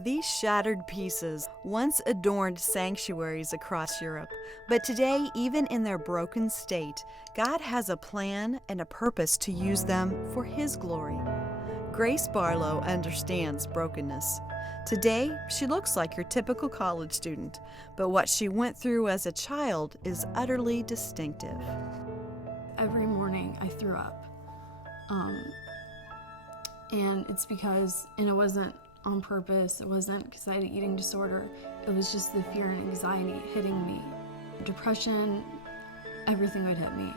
These shattered pieces once adorned sanctuaries across Europe, but today, even in their broken state, God has a plan and a purpose to use them for His glory. Grace Barlow understands brokenness. Today, she looks like your typical college student, but what she went through as a child is utterly distinctive. Every morning I threw up. And it's because, and it wasn't on purpose, it wasn't because I had an eating disorder, it was just the fear and anxiety hitting me. Depression, everything would hit me.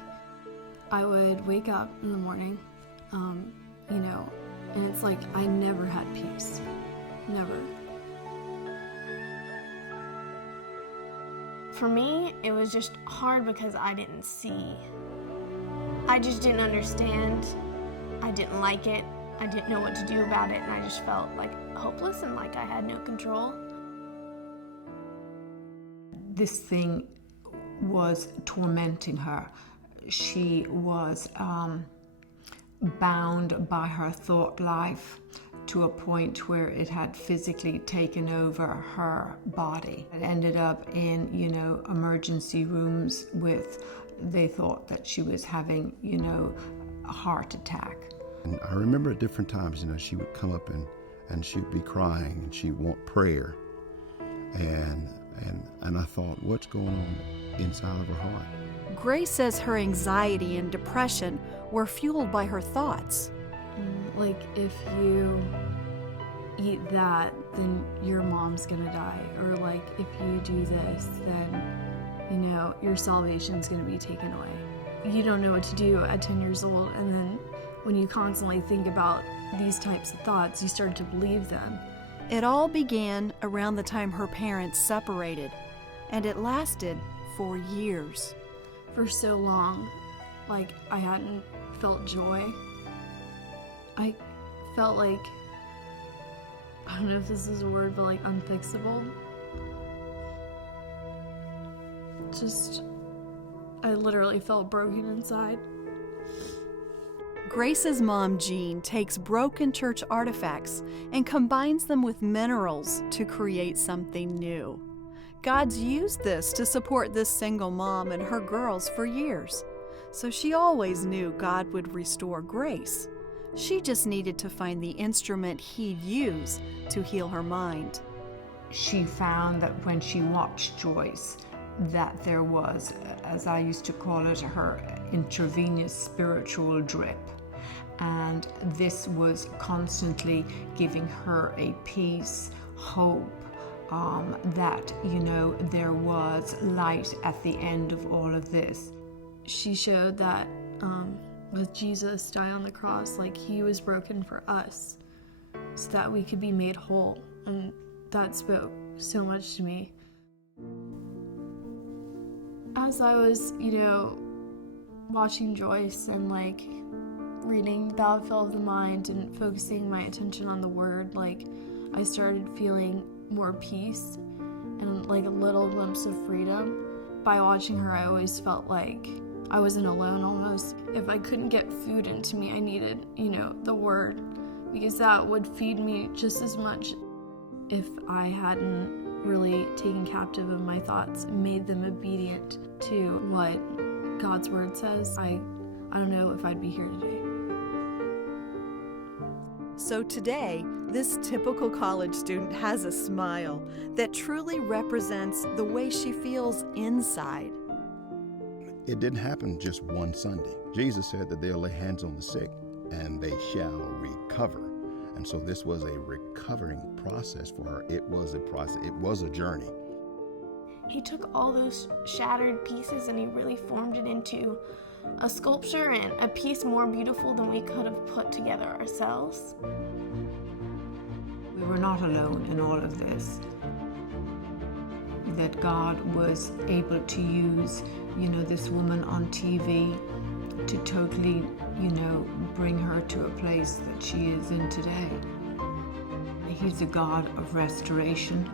I would wake up in the morning, and it's like I never had peace. Never. For me, it was just hard because I didn't see. I just didn't understand. I didn't like it. I didn't know what to do about it, and I just felt like hopeless and like I had no control. This thing was tormenting her. She was bound by her thought life to a point where it had physically taken over her body. It ended up in, emergency rooms they thought that she was having, a heart attack. And I remember at different times, she would come up and she'd be crying and she'd want prayer. And I thought, what's going on inside of her heart? Grace says her anxiety and depression were fueled by her thoughts. Like, if you eat that, then your mom's gonna die. Or like, if you do this, then, your salvation's gonna be taken away. You don't know what to do at 10 years old, and then when you constantly think about these types of thoughts, you start to believe them. It all began around the time her parents separated, and it lasted for years. For so long, like, I hadn't felt joy. I felt like, I don't know if this is a word, but like unfixable. I literally felt broken inside. Grace's mom, Jean, takes broken church artifacts and combines them with minerals to create something new. God's used this to support this single mom and her girls for years, so she always knew God would restore Grace. She just needed to find the instrument He'd use to heal her mind. She found that when she watched Joyce, that there was, as I used to call it, her intravenous spiritual drip. And this was constantly giving her a peace, hope, that, there was light at the end of all of this. She showed that with Jesus dying on the cross, like, He was broken for us so that we could be made whole. And that spoke so much to me. As I was, watching Joyce and like reading The Battlefield of the Mind and focusing my attention on the Word, like, I started feeling more peace and like a little glimpse of freedom. By watching her, I always felt like I wasn't alone almost. If I couldn't get food into me, I needed, the Word, because that would feed me just as much. If I hadn't really taken captive of my thoughts and made them obedient to what God's Word says, I don't know if I'd be here today. So today, this typical college student has a smile that truly represents the way she feels inside. It didn't happen just one Sunday. Jesus said that they'll lay hands on the sick and they shall recover. And so this was a recovering process for her. It was a process. It was a journey. He took all those shattered pieces and He really formed it into a sculpture and a piece more beautiful than we could have put together ourselves. We were not alone in all of this. That God was able to use, this woman on TV to totally, bring her to a place that she is in today. He's a God of restoration.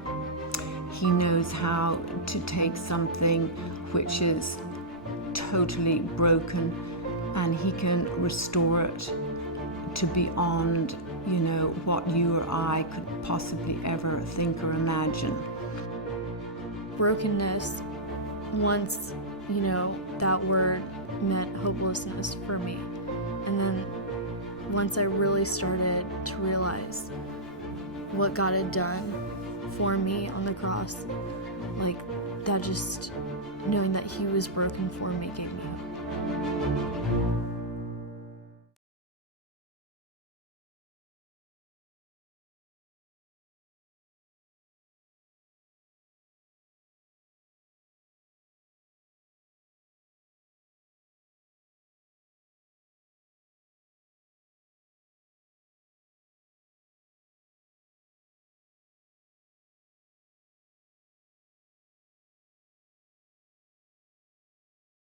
He knows how to take something which is totally broken and He can restore it to beyond, what you or I could possibly ever think or imagine. Brokenness, once, that word meant hopelessness for me. And then once I really started to realize what God had done for me on the cross, like that, just knowing that He was broken for me gave me hope.